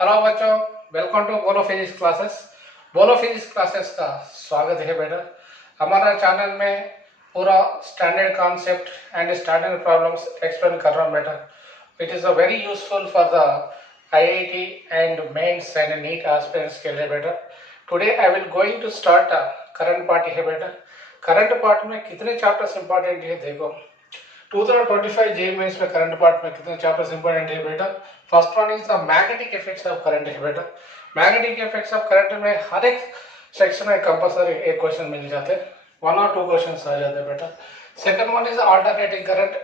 Hello बच्चों, welcome to Bolo physics classes. Bolo physics classes का स्वागत है बेटा। हमारा चैनल में पूरा standard concept and standard problems explain कर रहा हूँ बेटा। It is a very useful for the IIT and mains and NEET aspirants के लिए बेटा। Today I will going to start current part है बेटा। करंट पार्ट में कितने चैप्टर्स इंपॉर्टेंट है देखो। 2025 जे मेंस में करंट पार्ट में कितने चैप्टर्स इंपॉर्टेंट है बेटा। First one is the magnetic effects of current है बेटा। मैग्नेटिक इफेक्ट्स ऑफ करंट में हर एक सेक्शन में कंपलसरी एक क्वेश्चन मिल जाते हैं, वन और टू क्वेश्चन आ जाते हैं बेटा। Second one is alternating current.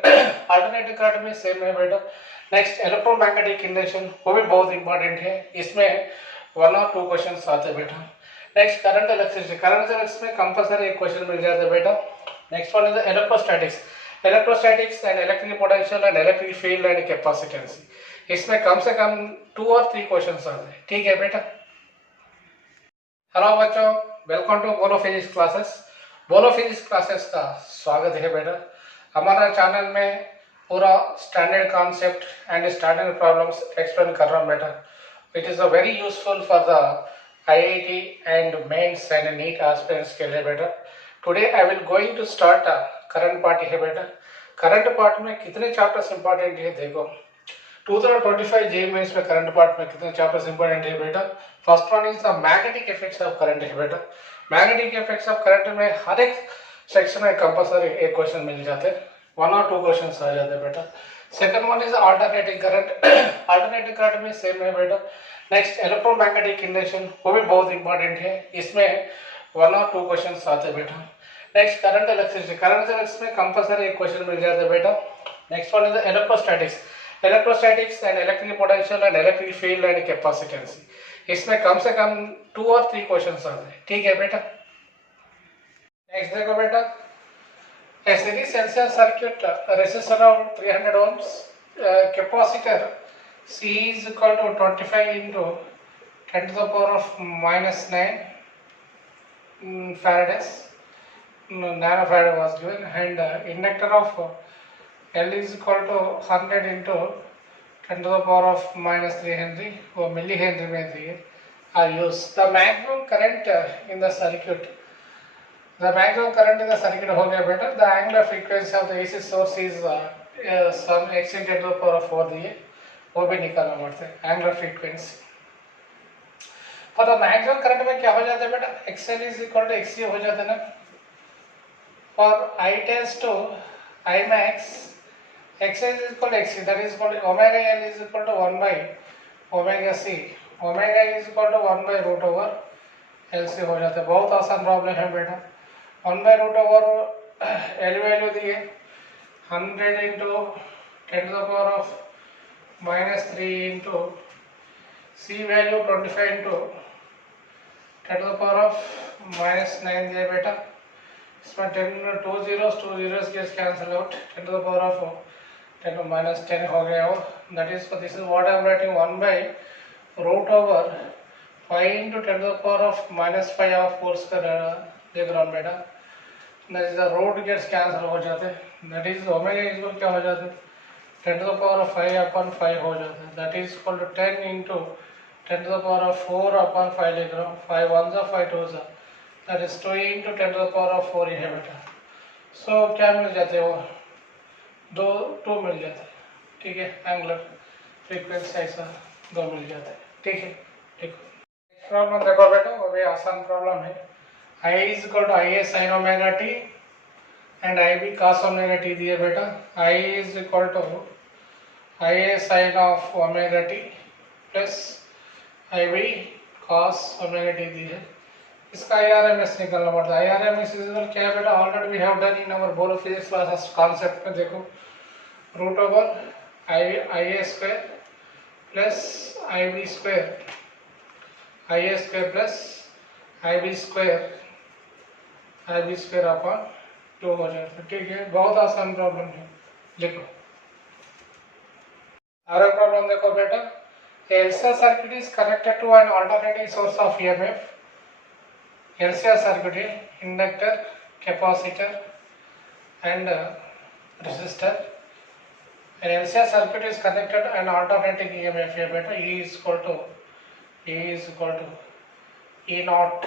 Alternating current में सेम है बेटा। नेक्स्ट इलेक्ट्रोमैग्नेटिक इंडक्शन, वो भी बहुत इंपॉर्टेंट है, इसमें वन और टू क्वेश्चन आते हैं बेटा। Next current electricity, current electricity में कंपलसरी एक क्वेश्चन मिल जाता है बेटा। Next one is electrostatics, electrostatics and electric potential and electric field and capacitance, इसमें कम से कम 2 और 3 क्वेश्चन आते हैं, ठीक है बेटा। हेलो बच्चों, welcome to Bolo physics classes. Bolo physics classes का स्वागत है बेटा। हमारा चैनल में पूरा standard concept and standard problems explain कर रहा हूँ बेटा। It is a very useful for the IIT and mains and NEET aspirants के लिए बेटा। Today I will going to start current part है बेटा। करंट पार्ट में कितने चैप्टर्स इंपॉर्टेंट है देखो। 2025 जे मेंस में करंट पार्ट में कितने चैप्टर्स इंपॉर्टेंट है बेटा। First one is the magnetic effects of current है बेटा। मैग्नेटिक इफेक्ट्स ऑफ करंट में हर एक सेक्शन में कंपलसरी एक क्वेश्चन मिल जाते हैं, वन और टू क्वेश्चन आ जाते हैं बेटा। Second one is alternating current. Alternating current में सेम है बेटा। नेक्स्ट इलेक्ट्रोमैग्नेटिक इंडक्शन, वो भी बहुत इंपॉर्टेंट है, इसमें वन और टू क्वेश्चन आते हैं बेटा। Next current electricity, current electricity में कंपलसरी एक क्वेश्चन मिल जाता है बेटा। Next one is electrostatics, electrostatics and electric potential and electric field and capacitance, इसमें कम से कम 2 और 3 क्वेश्चन आते हैं, ठीक है बेटा। नेक्स्ट देखो बेटा, a series sensor circuit, resistor of 300 ohms, capacitor C is equal to 25 into 10 to the power of minus 9 Faradays, nanofarad was given, and inductor of L is equal to 100 into 10 to the power of minus 3 Henry or millihenry में दिए are used. The maximum current in the circuit, the maximum current in the circuit हो गया बेटा। The angular frequency of the AC source is some x into 10 to the power of 4 दिए, वो भी निकालना पड़ता है angular frequency। पर the maximum current में क्या हो जाता है बेटा, XL is equal to XC हो जाता है ना। For I tends to I max, XL is equal to XC, that is equal to omega L is equal to 1 by omega C, omega is equal to 1 by root over LC हो जाता है। बहुत आसान problem है बेटा। 1 by root over L value दिए 100 into 10 to the power of minus 3 into C value 25 into 10 to the power of minus 9 दिए बेटा। इसमें 10 2 zeros gets cancel out, 10 to the power of 10 to minus 10 हो गया वो। that is, this is what I am writing, 1 by root over 5 into 10 to the power of minus 5 of whole square देख रहा हूँ बेटा। that is the root gets cancel हो जाते हैं, that is omega is equal क्या हो जाता है 10 to the power of 5 upon 5 हो जाता है, that is equal to 10 into 10 to the power of 4 upon 5 लिख रहा हूँ, 5 1 जा 5 2 जा, that is 2 into 10 to the power of 4 है बेटा। so क्या मिल जाते हैं वो, 2 मिल जाते हैं, ठीक है। एंगुलर फ्रीक्वेंसी ऐसा 2 मिल जाते हैं, ठीक है। ठीक प्रॉब्लम देखो बेटा, वो भी आसान प्रॉब्लम है। I is equal to IA sin omega t and IB cos omega t दिए बेटा। I is equal to IA sin of omega t plus IB cos omega t दिए। इसका IRMS निकालना पड़ता है। IRMS इज इक्वल क्या है बेटा, already we have done in our Bolo physics classes concept में देखो, root over IA square plus IB square, IA square plus IB square upon 2 हो जाता है, ठीक है। बहुत आसान प्रॉब्लम है, लिखो। अगला प्रॉब्लम देखो बेटा, LCR circuit is connected to an alternating source of EMF. LCR circuit, inductor, capacitor and resistor. An LCR circuit is connected an alternating EMF है बेटा, E is equal to A is equal to E naught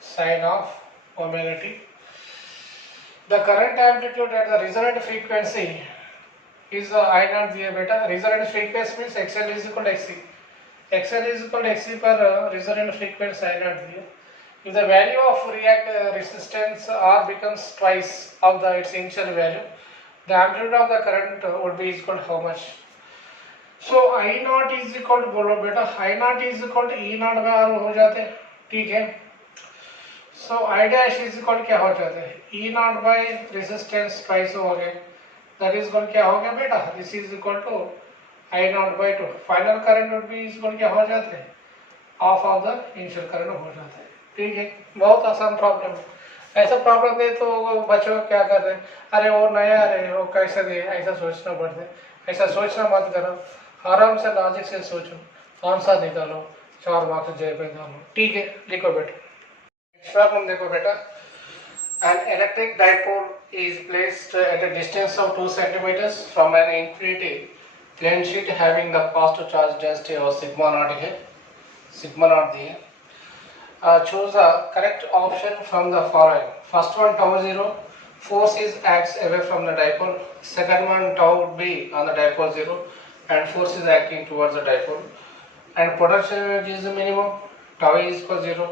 sin of omega t. The current amplitude at the resonant frequency is I naught दिया बेटा. Resonant frequency means XL is equal to XC. XL is equal to XC पर resonant frequency I naught दिया. If the value of resistance R becomes twice of its initial value, the amplitude of the current would be equal to how much? So I naught is equal to बोलो बेटा I naught is equal to E naught में R हो जाते हैं, ठीक है. So I dash is equal क्या हो जाता है? E naught by resistance twice हो गए. That is equal क्या हो गया बेटा? This is equal to I naught by 2. Final current would be equal क्या हो जाते हैं? Half of the initial current हो जाता है. ठीक है, बहुत आसान प्रॉब्लम है. ऐसा प्रॉब्लम दे तो बच्चों क्या कर रहे हैं, अरे वो नया है वो कैसे दे, ऐसा सोचना पड़ता है. ऐसा सोचना मत करो, आराम से लॉजिक से सोचो, आंसर निकालो, 4 मार्क्स जे पे डालो. ठीक है, लिखो बेटा. नेक्स्ट प्रॉब्लम देखो बेटा. An electric dipole is placed at a distance of 2 centimeters from an infinity plane sheet having the positive charge density of sigma naught है, sigma naught दी है. Choose the correct option from the following. First one tau 0, force is acts away from the dipole. Second one tau would be on the dipole 0 and force is acting towards the dipole. And potential energy is the minimum. Tau is equal 0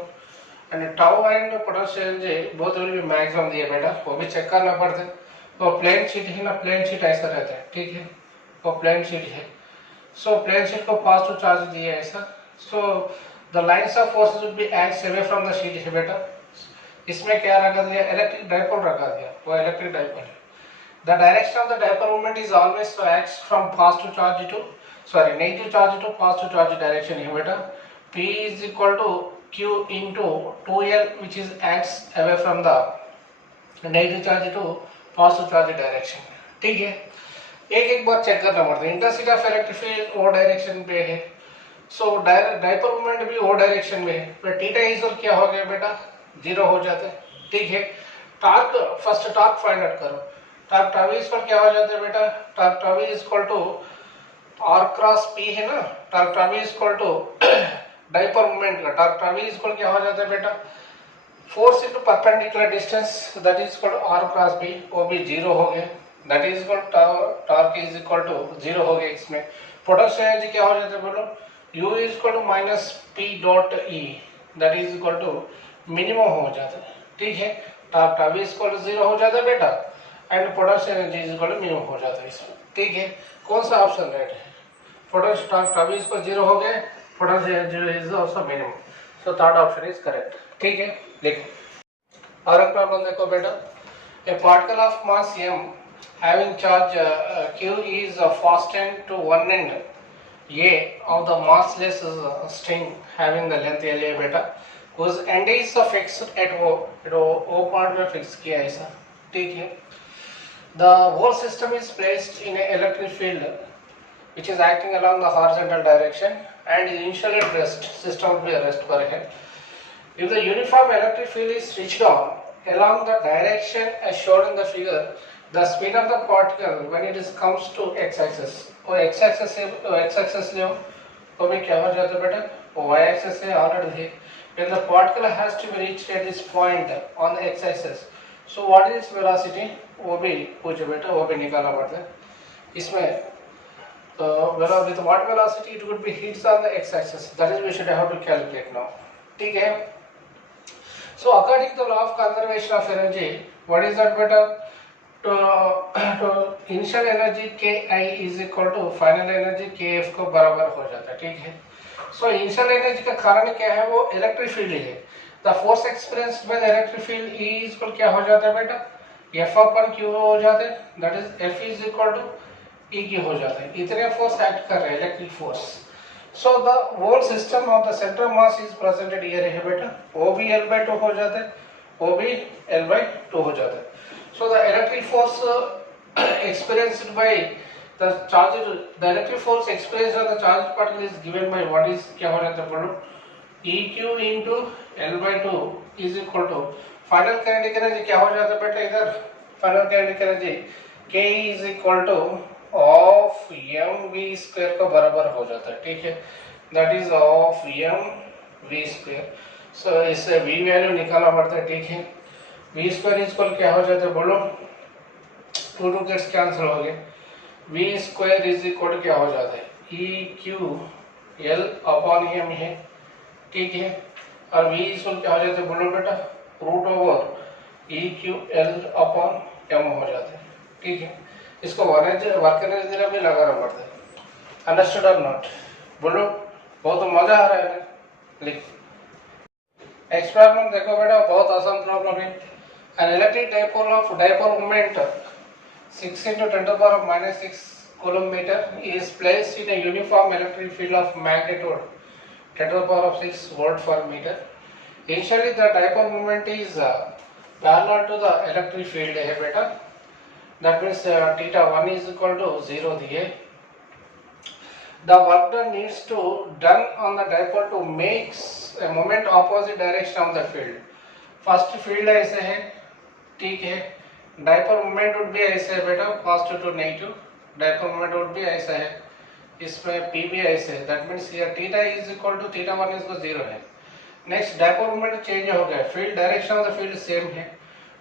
and tau and potential energy both will be maximum दिए बेटा, वो भी check करना पड़ता है. वो plane sheet है ना, प्लेन शीट ऐसा रहता है, ठीक है, वो प्लेन शीट है. सो प्लेन शीट को पॉजिटिव चार्ज दिए ऐसा. सो the lines of forces would be acts away from the sheet है बेटा. इसमें क्या रखा दिया, इलेक्ट्रिक डाइपोल रखा दिया, वो इलेक्ट्रिक डाइपोल है. The direction of the dipole moment is always acts from positive charge to negative charge to positive charge direction है बेटा. P is equal to Q into 2L which is acts away from the negative charge to positive charge direction. ठीक है, एक एक बार check करना पड़ता है. Intensity of electric field वो डायरेक्शन पे है, सो डाइपोल मोमेंट भी वो डायरेक्शन में है. तो थीटा इज क्या हो गया बेटा, 0 हो जाता है. ठीक है, torque first torque find out करो. टॉर्क टाउ इज क्या हो जाता है बेटा, torque tau is equal to r cross p है ना. Torque tau is equal to dipole moment का टॉर्क टाउ इज इक्वल क्या हो जाता है बेटा, force into perpendicular distance that is equal to r cross B, वो भी 0 हो गया. That is equal torque is equal to 0 हो गया. इसमें पोटेंशियल एनर्जी क्या हो जाता है बोलो, U is equal to minus P dot E that is equal to minimum हो जाता है. ठीक है, torque tau is equal to 0 हो जाता है बेटा and potential energy is equal to minimum हो जाता है इसमें. ठीक है, कौन सा ऑप्शन राइट है? Potential torque tau is equal 0 हो गए, potential energy is also minimum. So third option is correct. ठीक है, लिखो. और एक प्रॉब्लम देखो बेटा. A particle of mass m having charge q is fastened to one end A of the massless string having the length L beta whose end is fixed at O. O point में fix किया ऐसा. ठीक है, the whole system is placed in an electric field which is acting along the horizontal direction and is initially at rest. System will be at rest पर है. If the uniform electric field is switched on along the direction as shown in the figure, the spin of the particle when it is comes to x-axis, और x-axis से x-axis ले तो भी क्या हो जाता है बेटा, y-axis से ऑलरेडी है. When the particle has to be reached at this point on the x-axis, so what is its velocity, वो भी पूछो बेटा, वो भी निकालना पड़ता है इसमें. with what velocity it would be hits on the x-axis, that is we should have to calculate now. ठीक है. So according to the law of conservation of energy, what is that बेटा, तो initial energy K I is equal to final energy K F को बराबर हो जाता है. ठीक है, सो इनिशियल एनर्जी का कारण क्या है, वो इलेक्ट्रिक फील्ड है. The force experienced by the electric field E is equal क्या हो जाता है बेटा, एफ अपन क्यू हो जाता है. That is F is equal to E की हो जाता है. इतने फोर्स एक्ट कर रहे हैं electric force. So the whole system of the centre of mass is presented here है बेटा. वो भी एल बाई 2 हो जाता है, वो भी एल बाई 2 हो जाता है. So the electric force experienced by the charge, the electric force experienced on the charged particle is given by what is क्या हो जाता है बोलो, EQ into L by 2 is equal to final kinetic energy क्या हो जाता है बेटा, इधर final kinetic energy K is equal to half mv square को बराबर हो जाता है. ठीक है, that is half m v square. So इससे वी वैल्यू निकालना पड़ता है, ठीक है। वी स्क्वायर इक्वल क्या हो जाता है बोलो, टू टू गेट्स कैंसिल हो गए, वी स्क्वायर इज इक्वल क्या हो जाता है, E Q L upon M है, ठीक है। और वी इक्वल क्या हो जाता है बोलो बेटा, root over E Q L upon M हो जाता है, ठीक है। इसको वर्क एनर्जी भी लगाना पड़ता है, अंडरस्टूड और नॉट बोलो, बहुत मजा आ रहा है ना। लिख नेक्स्ट प्रॉब्लम देखो बेटा, बहुत आसान प्रॉब्लम है। An electric dipole moment 6 into 10 to the power of minus 6 coulomb meter is placed in a uniform electric field of magnitude 10 to the power of 6 volt per meter. Initially the dipole moment is parallel to the electric field है बेटा, that means theta 1 is equal to 0 दिए। The work done needs to done on the dipole to make a moment opposite direction of the field। First field ऐसे है, ठीक है। Dipole moment would भी ऐसे है बेटा, positive to negative, dipole moment would भी ऐसा है, इसमें पी भी ऐसे है, that means here theta is equal to theta 1 is 0 है। नेक्स्ट डाइपोल मोमेंट चेंज हो गया, field direction of the field same है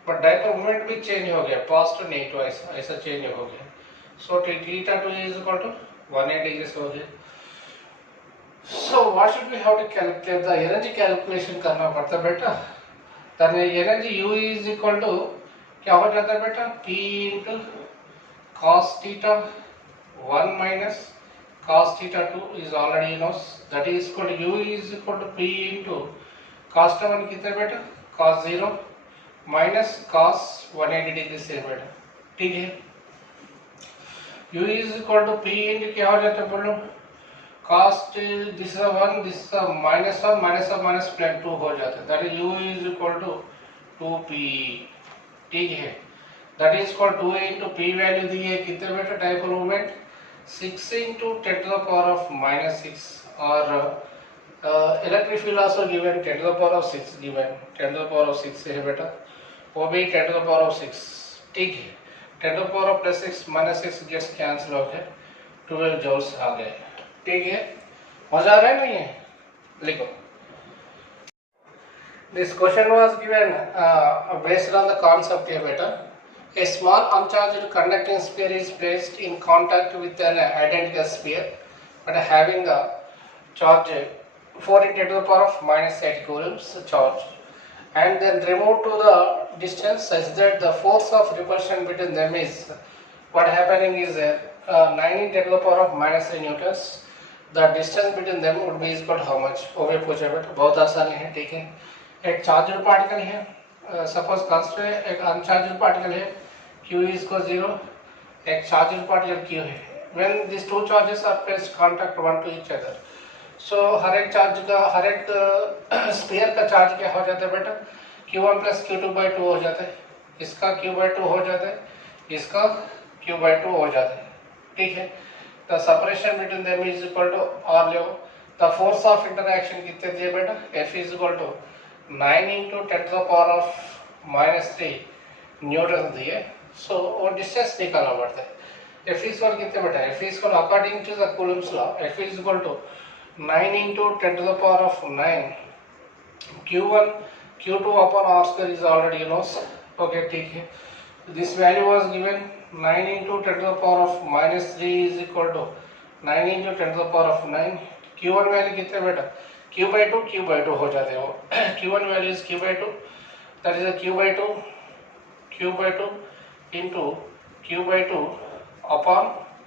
बट डाइपोल मोमेंट भी चेंज हो गया, पॉजिटिव नेगेटिव ऐसा चेंज हो गया। So theta 2 is equal to 180 degree हो गया। So what should we have to calculate, the energy calculation करना पड़ता है बेटा। तब energy U is equal to क्या हो जाता है बेटा, P into cos theta 1 minus cos theta 2 is already you know that is equal to U is equal to P into cos theta 1 कितना बेटा, cos 0 minus cos 180 डिग्री से बेटा, ठीक है। U is equal to P into क्या हो जाता है बोलो, cos this is 1 this is minus of minus plus 2 हो जाता है, that is U is equal to 2P, ठीक है। That is called 2 into p value दी है कितने बेटा, dipole moment 6 into 10 to the power of -6 और electric field also given 10 to the power of 6 given 10 to the power of 6 है बेटा, वो भी 10 टू द पावर ऑफ 6, ठीक है। 10 to the power of +6 -6 gets cancel हो गए, 12 जूल्स आ गए, ठीक है। मजा आ रहा है नहीं है, लिखो। This question was given based on the concept here beta. A small uncharged conducting sphere is placed in contact with an identical sphere but having a charge 4 × 10 to the power of -8 coulombs charge and then removed to the distance such that the force of repulsion between them is what happening is 9 × 10 to the power of -3 newtons. The distance between them would be equal to how much, वो भी पूछा बेटा, बहुत आसान है, ठीक है। एक चार्जर पार्टिकल है, सपोज कंसिडर एक अनचार्जड पार्टिकल है, Q is equal 0, एक चार्जड पार्टिकल Q है। When these two charges are placed contact one to each other, so हर एक चार्ज का हर एक स्फीयर का चार्ज क्या हो जाता है बेटा, Q1 + Q2/2 हो जाता है, इसका Q/2 हो जाता है, इसका Q/2 हो जाता है, ठीक है। The separation between them is equal to R low, the force of interaction कितने दिए बेटा, F is equal to 9 × 10 to the power of -3 Newton दिए। सो वो डिस्टेंस निकालना पड़ता है। F is equal कितने बेटा, F is equal according to the Coulomb's law, F is equal to 9 × 10 to the power of 9 Q1 Q2 upon R square is already you know, okay, ठीक है। This value was given 9 × 10 to the power of -3 is equal to 9 × 10 to the power of 9। Q1 value कितने बेटा, Q/2 हो जाते हैं वो, Q1 value is Q/2, that is Q/2 into Q/2 upon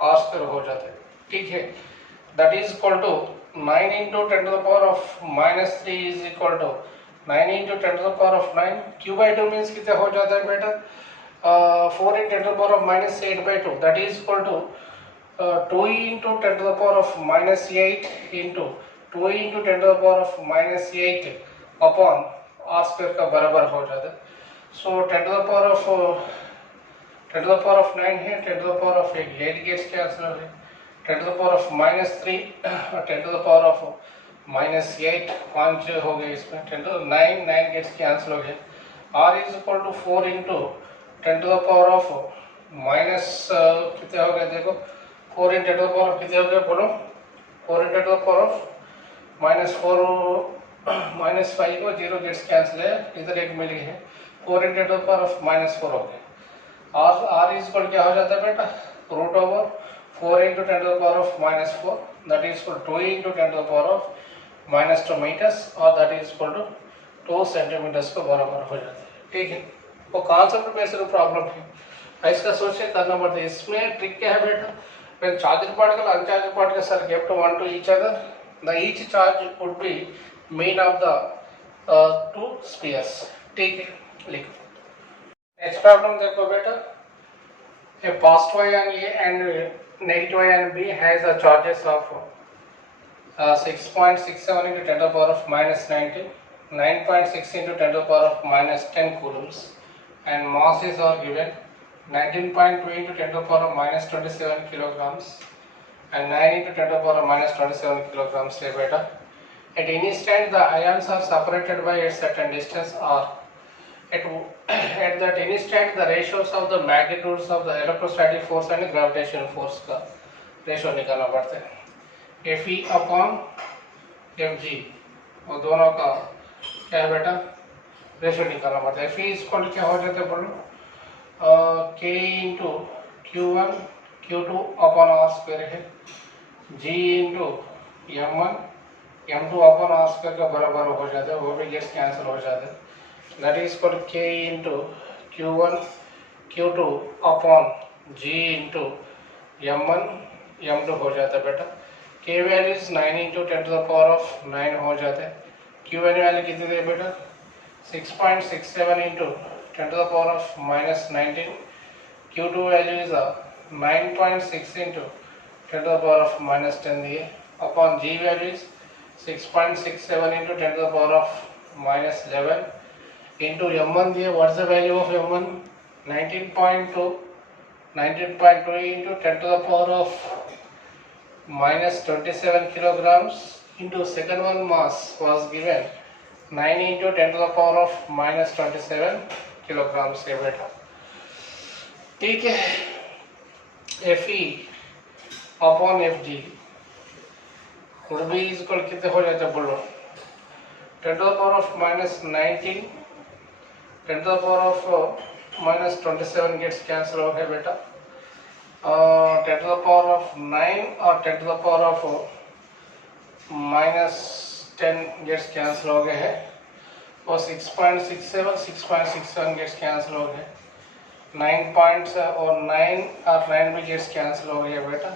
R square हो जाता है, ठीक है। That is equal to 9 × 10 to the power of -3 is equal to 9 × 10 to the power of 9। Q/2 means कितना हो जाता है बेटा, 4 × 10 to the power of -8/2, that is equal to 2 × 10 to the power of -8 into 2 × 10 to the power of -8 upon R square का बराबर हो जाता है। सो 10 to the power of 9 है, 10 to the power of 8 gets cancel हो गए, 10 to the power of -3 और 10 to the power of -8 5 हो गए, इसमें 10 to 9 गेट्स कैंसिल हो गए। R is equal to 4 × 10 to the power of minus कितने हो गए देखो, 4 × 10 to the power of कितने हो गए बोलो, 4 × 10 to the power of -5 को 0 गेट्स कैंसिल है, इधर एक मिली है, 4 इंटू 10 पावर ऑफ -4 हो गया। r इज इक्वल क्या हो जाता है बेटा, root over 4 into 10 to the power of -4, that is equal 2 into 10 to the power of -2 metres, और that is equal to 2 centimetres को बराबर हो जाता है। ठीक है, वो कॉन्सेप्ट बेस्ड प्रॉब्लम है, इसका सोच के करना पड़ता है। इसमें ट्रिक क्या है बेटा, when charged particle uncharged particles are kept one to each other, the each charge would be mean of the two spheres। ठीक है, लिखो। नेक्स्ट प्रॉब्लम देखो बेटा, a positive ion A and negative ion B has a charges of 6.67 into 10 to the power of -19, 9.6 into 10 to the power of -10 coulombs, and masses are given 19.2 into 10 to the power of -27 kilograms and 9 into 10 to the power of -27 kilograms say beta. At any instant the ions are separated by a certain distance, or at that instant the ratios of the magnitudes of the electrostatic force and gravitational force का ratio निकालना पड़ता है। Fe upon Fg, और दोनों का क्या है बेटा, रेशो निकालना पड़ता है। Fe इक्वल क्या हो जाता है बोलो, K into Q1 Q2 upon R square है, G into M1 M2 upon R square का बराबर हो जाता है, वो भी गेट्स कैंसिल हो जाता है, that is equal K into Q1 Q2 upon G into M1 M2 हो जाता है बेटा। K values 9 into 10 to the power of 9 हो जाता है। Q वैल्यू कितनी है बेटा, 6.67 into 10 to the power of -19, Q2 value is 9.6 into 10 to the power of -10 दिए, upon G value is 6.67 into 10 to the power of -11 into M1 दिए, what's the value of M1, 19.2 into 10 to the power of -27 kilograms into second one mass was given 9 into 10 to the power of -27 kilogram से बेटा। ठीक है, Fe upon Fg would be equal कितने हो जाते बोलो, 10 to the power of -19 10 to the power of -27 gets cancel हो गए बेटा, 10 टू द पावर ऑफ 9 और 10 to the power of -10 gets cancel हो गए हैं, और 6.67 गेट्स कैंसिल हो गए, 9 पॉइंट्स और 9 भी गेट्स कैंसिल हो गए बेटा।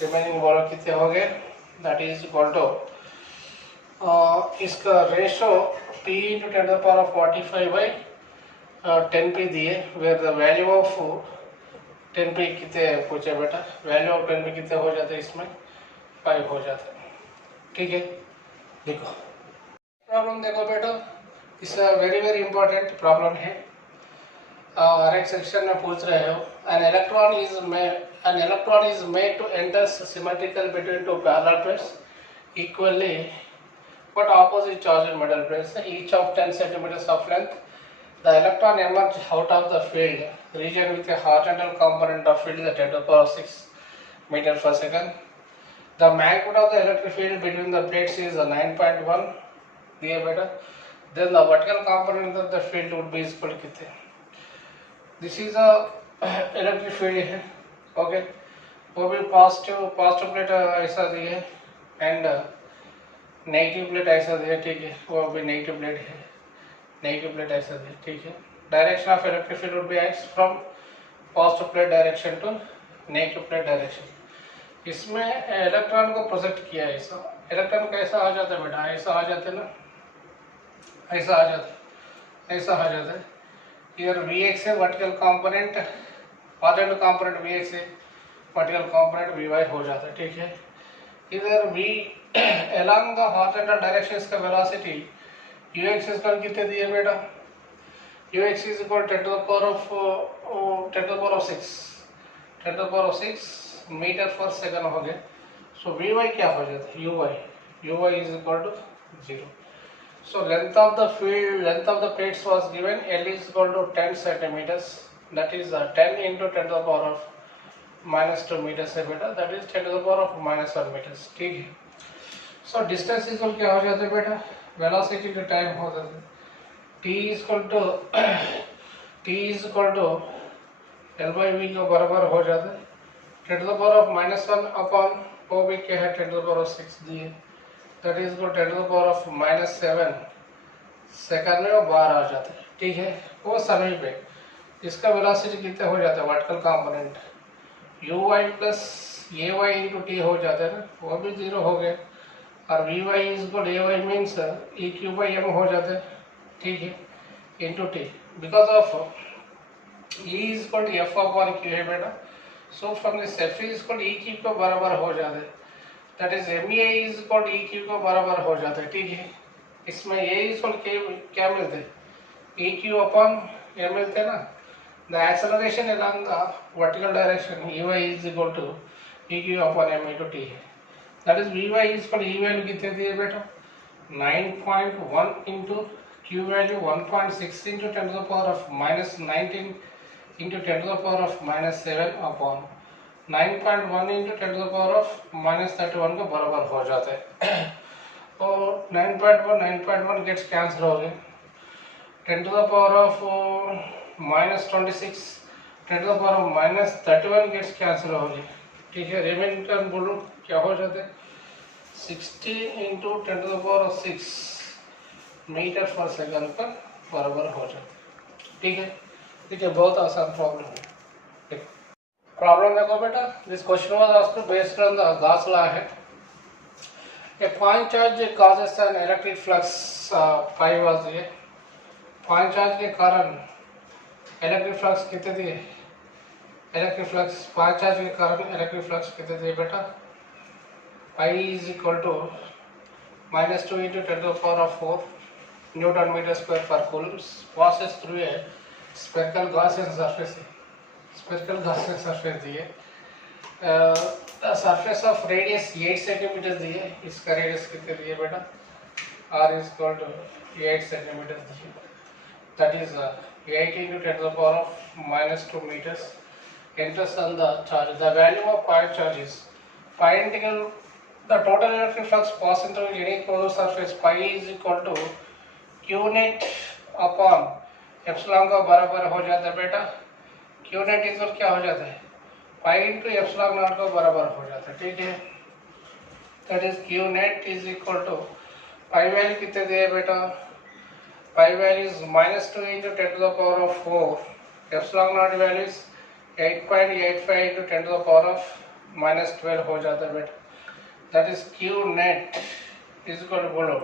रिमेनिंग बोलो कितने हो गए, दैट इज इक्वल टू इसका ratio P into 10 to the power of 45 by 10 पे दिए, वेयर द वैल्यू ऑफ 10 पे कितने पूछे बेटा, वैल्यू ऑफ 10 पे कितने हो जाते हैं, इसमें 5 हो जाता है। ठीक है, देखो प्रॉब्लम देखो बेटा, इसका वेरी इंपॉर्टेंट प्रॉब्लम है, हर एक सेक्शन में पूछ रहे हो। An electron is made to enter symmetrical between two parallel plates equally but opposite charge in metal plates, each of 10 centimeters of length. The electron emerges out of the field region with a horizontal component of field that 10 to the power 6 meter per second. The magnitude of the electric field between the plates is 9.1 दिए बेटा, then the vertical component of the field would be equal to कितने, this is a electric field है, okay, वो भी positive plate ऐसा दिए and negative plate ऐसा दिए, ठीक है, वो भी नेगेटिव प्लेट है, नेगेटिव प्लेट ऐसा दिए, ठीक है। Direction of electric field would be X from positive plate direction to negative plate direction. इसमें इलेक्ट्रॉन को प्रोजेक्ट किया है, ऐसा इलेक्ट्रॉन कैसा आ जाता है बेटा, ऐसा आ जाते हैं ना, ऐसा आ जाता है, ऐसा आ जाता है। इधर Vx है vertical component, horizontal component Vx है, वर्टिकल कंपोनेंट Vy हो जाता है, ठीक है। इधर V along the horizontal direction इसका वेलोसिटी Ux इसका कितने दिए बेटा, Ux is equal to 10 to the power of 6 metre पर सेकंड हो गए, सो Vy क्या हो जाता है, Uy is equal to 0. So length of the plates was given, L is equal to 10 centimeters, that is 10 into 10 to the power of -2 meters है बेटा, that is 10 to the power of -1 meters, ठीक है। So distance equal क्या हो जाता है बेटा, velocity का टाइम हो जाता है T equal to L by V का बराबर हो जाता है 10⁻⁻1 अपॉन ओ भी क्या है 10⁻6 दिए, दैट इज इक्वल 10⁻⁻7 सेकंड में वो बाहर आ जाता है। ठीक है, वो समय पे इसका वेलोसिटी कितना हो जाता है vertical component U Y plus A Y into T हो जाता है ना, वो भी जीरो हो गया और V Y is equal A Y means E Q by M हो जाता है। ठीक है, into T because of E is equal to F upon Q है बेटा, so from this F is equal E Q को बराबर हो जाता है, that is M A is equal E Q को बराबर हो जाता है। ठीक है, इसमें ए इज इक्वल क्या मिलते हैं ई क्यू अपॉन एम मिलते हैं ना, the acceleration along the vertical direction Ey is equal to eq upon m into t है, that is Vy is equal E value कितने दिए बेटा 9.1 into Q value 1.6 into 10 to the power of minus 19 into 10 to the power of minus 7 upon 9.1 into 10 to the power of minus 31 के बराबर हो जाता है और 9.1 gets cancel हो गए 10 to the power of minus 26 10 to the power of minus 31 gets cancel हो गई। ठीक है, रिमेनिंग टर्म बोलो क्या हो जाते हैं 16 into 10 to the power of 6 metre पर सेकंड पर बराबर हो जाते हैं। ठीक है, ठीक है, बहुत आसान प्रॉब्लम है। प्रॉब्लम देखो बेटा, this question was asked based on the Gauss law है, a point charge causes an electric flux phi was दिए, पॉइंट चार्ज के कारण इलेक्ट्रिक फ्लक्स कितने दिए, इलेक्ट्रिक फ्लक्स पॉइंट चार्ज के कारण इलेक्ट्रिक फ्लक्स कितने दिए बेटा pi is equal to -2 into 10 to the power of 4 newton metre square पर coulombs passes through a spherical Gaussian surface, spherical Gaussian surface दिए, सरफेस ऑफ रेडियस 8 सेंटीमीटर दिए, इसका radius कितने दिए बेटा r is equal to 8 centimetre दिए, that is 8 into 10 to the power of -2 meters enters on the charge. The value of point charge is pi integral the total electric flux passing through any closed surface pi is equal to q net upon epsilon का बराबर हो जाता है बेटा, q net is क्या हो जाता है pi into epsilon नॉट का बराबर हो जाता है। ठीक है, that is q net is equal to pi value कितने दिए बेटा, pi value is -2 into 10 to the power of 4, epsilon naught value is 8.85 into 10 to the power of -12 हो जाता है बेटा, that is q net is equal to बोलो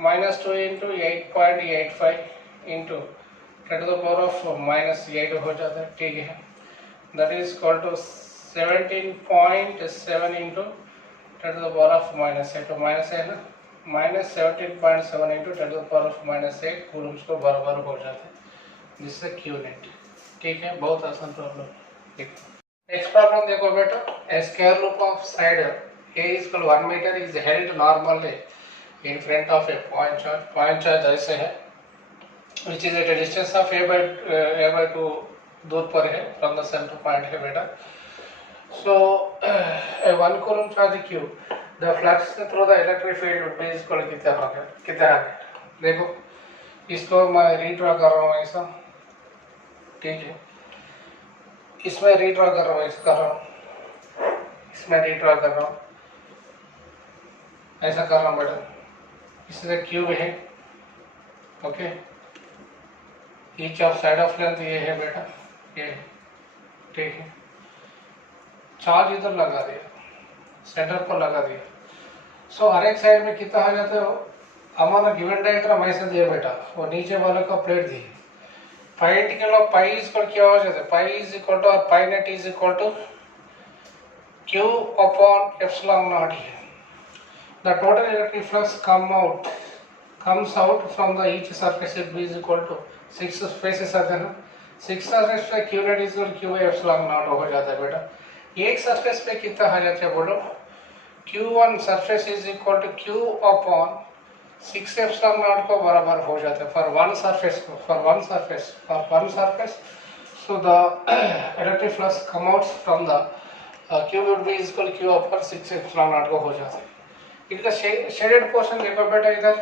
-2 into 8.85 into 10 to the power of -8 हो जाता है। ठीक है, that is equal to 17.7 into 10 to the power of -8, तो माइनस है ना, -17.7 into 10 to the power of -8 Coulomb's को बराबर हो जाते हैं, जिससे क्यू नेट। ठीक है, बहुत आसान प्रॉब्लम। ठीक, नेक्स्ट प्रॉब्लम देखो बेटा, a square loop of side a is equal 1 meter is held normally in front of a point charge ऐसे है which is at a distance of a by 2 दूर पर है from the center point है बेटा। so a 1 coulomb charge q, the flux through the electric field would be equal कितना आ गया देखो, इसको मैं रीड्रॉ कर रहा हूँ ऐसा। ठीक है, इसमें रीड्रॉ कर रहा हूँ, इसमें रीड्रॉ कर रहा हूँ, ऐसा कर रहा हूँ बेटा, इसमें क्यूब है। Okay, each of side of length ये है बेटा, ये। ठीक है, चार्ज इधर लगा दिया, सेंटर पर लगा दिया। सो हर एक साइड में कितना आ जाता है, हमारा गिवन डायग्राम ऐसे दिया बेटा, वो नीचे वाले का प्लेट दी, pi integral of pi is क्या हो जाता है, pi is equal to pi net is equal to Q upon epsilon naught है। The total electric flux comes out from the each surface it is equal to 6 faces आते हैं ना, 6 surface पे q net is equal to q by epsilon naught हो जाता है बेटा। एक surface पे कितना आ जाता है बोलो, q1 surface is equal to q upon 6 epsilon naught को बराबर हो जाता है for one surface, so the electric flux come out from the q would be equal to q upon 6 epsilon naught को हो जाता है। इनका शेडेड पोर्शन देखो बेटा इधर,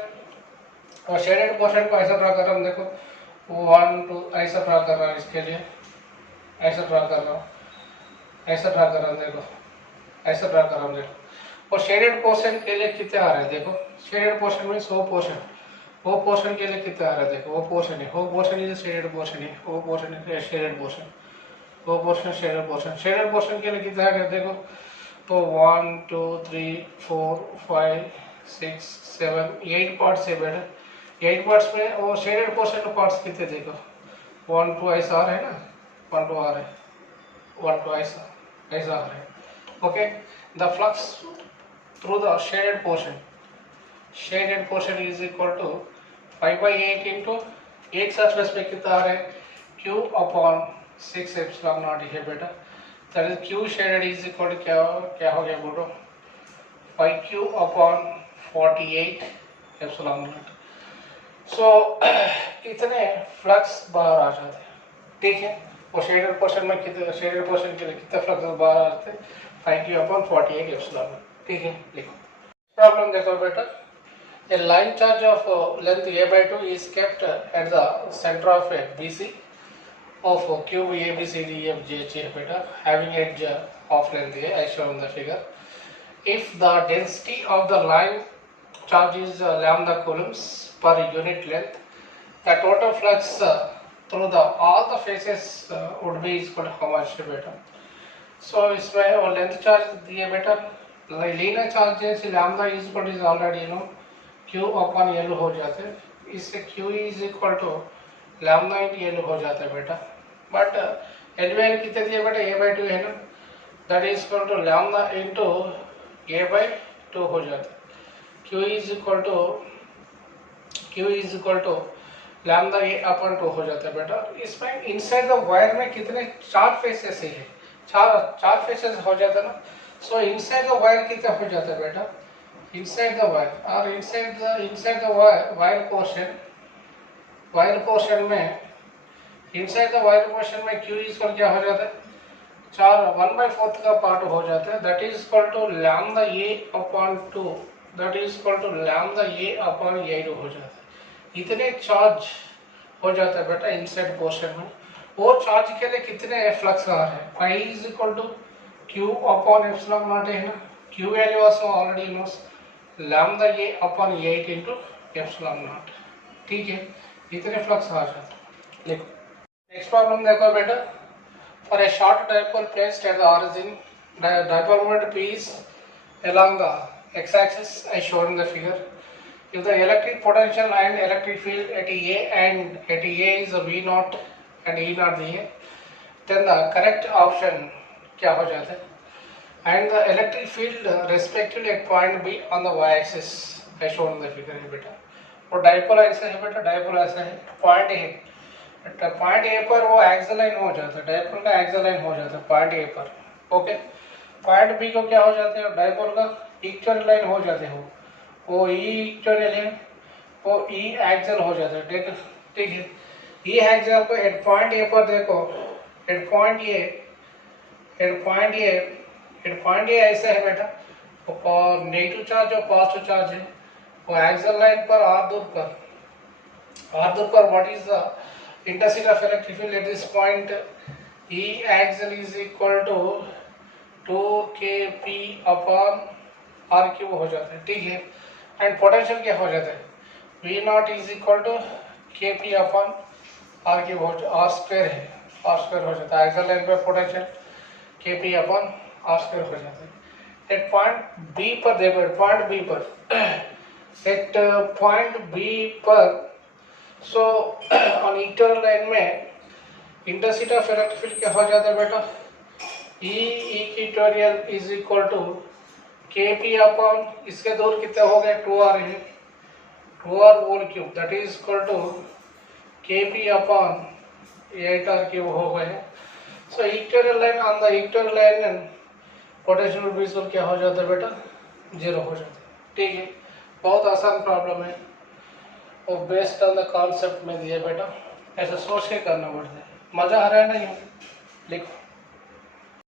और शेडेड पोर्शन को ऐसा ड्रा कर रहा हूँ, देखो 1 2 ऐसा ड्रा कर रहा हूँ, इसके लिए ऐसा ड्रा कर रहा हूँ, ऐसा ड्रा कर रहा हूँ, देखो ऐसा ड्रा कर रहा हूँ, देखो। और शेडेड पोर्शन के लिए कितने आ रहे हैं, देखो शेडेड पोर्शन में 100 पोर्शन, वो पोर्शन के लिए कितने आ रहा है, देखो वो पोर्शन है, वो पोर्शन इज शेडेड पोर्शन है, वो पोर्शन है शेडेड पोर्शन, वो portion shaded portion, shaded portion के लिए कितने आ गए देखो, तो 1 2 3 4 5 6 7 8 पार्ट्स है बेटा। 8 पार्ट्स में वो शेडेड पोर्शन के पार्ट्स कितने देखो, 1 2 ऐसा आ रहा है ना, 1 2 आ रहा है, 1 2 ऐसा ऐसा आ रहा है। Okay, the flux through the shaded portion is equal to 5/8 into एक सरफेस पे कितना आ रहा है, Q अपॉन 6 एप्सिलॉन नॉट है बेटा। That is Q shaded is equal to क्या हो गया बोलो, 5Q अपॉन 48 एप्सिलॉन नॉट। सो इतने फ्लक्स बाहर आ जाते हैं, ठीक है। और शेडेड पोर्शन में कितने, शेडेड पोर्शन के लिए कितने फ्लक्स बाहर आते हैं, 5Q अपॉन 48 एप्सिलॉन नॉट, ठीक है। लिखो प्रॉब्लम देखो बेटा, a line charge of length a/2 is kept at the center of a BC of cube ABCDEFGH beta having edge of length A as shown in the figure. If the density of the line charge is lambda coulombs per unit length, the total flux through all the faces would be equal to how much beta. So इसमें वो length charge दिए बेटा, linear charge जैसे lambda is equal is already know Q upon L हो जाते हैं, इससे Q is equal to lambda into L हो जाता है बेटा। बट L कितने दिए बेटा, a/2 है ना, that is equal to lambda into a/2 हो जाता है। Q is equal to lambda a upon 2 हो जाता है बेटा। इसमें इनसाइड द वायर में कितने, 4 फेसेस ही है, चार फेसेस हो जाता है ना। सो इनसाइड द वायर कितना हो जाता है बेटा, inside the wire or inside the wire portion में, inside the wire portion में Q इक्वल क्या हो जाता है, 1/4 का पार्ट हो जाता है, that is equal to lambda A upon 2, that is equal to lambda A upon 8 हो जाता है। इतने चार्ज हो जाता है बेटा इनसाइड पोर्शन में। वो चार्ज के लिए कितने फ्लक्स आ रहे हैं, phi is equal to Q upon epsilon naught है ना, Q value also already knows, lambda A upon 8 into epsilon not, ठीक है। इतने फ्लक्स आ जाते हैं, देखो नेक्स्ट प्रॉब्लम देखो बेटा, for a short dipole placed at the origin, dipole moment P is along the x-axis as shown in the figure. If the electric potential and electric field at A and at A is a V naught and E naught दिए, then the correct option क्या हो जाता है, and the electric field respectively at point B on the y-axis as shown in the figure है बेटा। और dipole ऐसा है बेटा, डाइपोल ऐसा है, पॉइंट A, पॉइंट A पर वो एक्सियल लाइन हो जाता है, डाइपोल का एक्सियल लाइन हो जाता है पॉइंट A पर, ओके। पॉइंट B को क्या हो जाता है, डाइपोल का इक्वेटोरियल लाइन हो जाते हैं, वो E इक्वेटोरियल है, वो E एक्सियल हो जाता है, ठीक है। E एक्सियल को एट पॉइंट A पर देखो, एट पॉइंट ए ऐसा है बेटा, और नेगेटिव चार्ज और पॉजिटिव चार्ज है, वो एक्सियल लाइन पर आर दूर पर what is the intensity of electric field at this point, E axial is equal to 2kp upon r cube हो जाता है, ठीक है। एंड पोटेंशियल क्या हो जाता है, V naught is equal to kp upon r cube हो, r स्क्वायर है, r स्क्वायर हो जाता है, एक्सियल लाइन पर potential kp upon r square हो जाता है। एट पॉइंट B पर देखो, एट पॉइंट B पर सो ऑन इक्वेटोरियल लाइन में इंटेंसिटी ऑफ इलेक्ट्रिक फील्ड क्या हो जाता है बेटा, E equatorial is equal to kp upon, इसके दूर कितने हो गए, 2r है, 2r whole cube, that is equal to kp upon 8r cube हो गए। So equatorial line, on the equatorial line potential विजुअल क्या हो जाता है बेटा, 0 हो जाता है, ठीक है। बहुत आसान प्रॉब्लम है और बेस्ड ऑन द कॉन्सेप्ट में दिया बेटा, ऐसा सोच के करना पड़ता है। मजा आ रहा है ना, ये लिखो।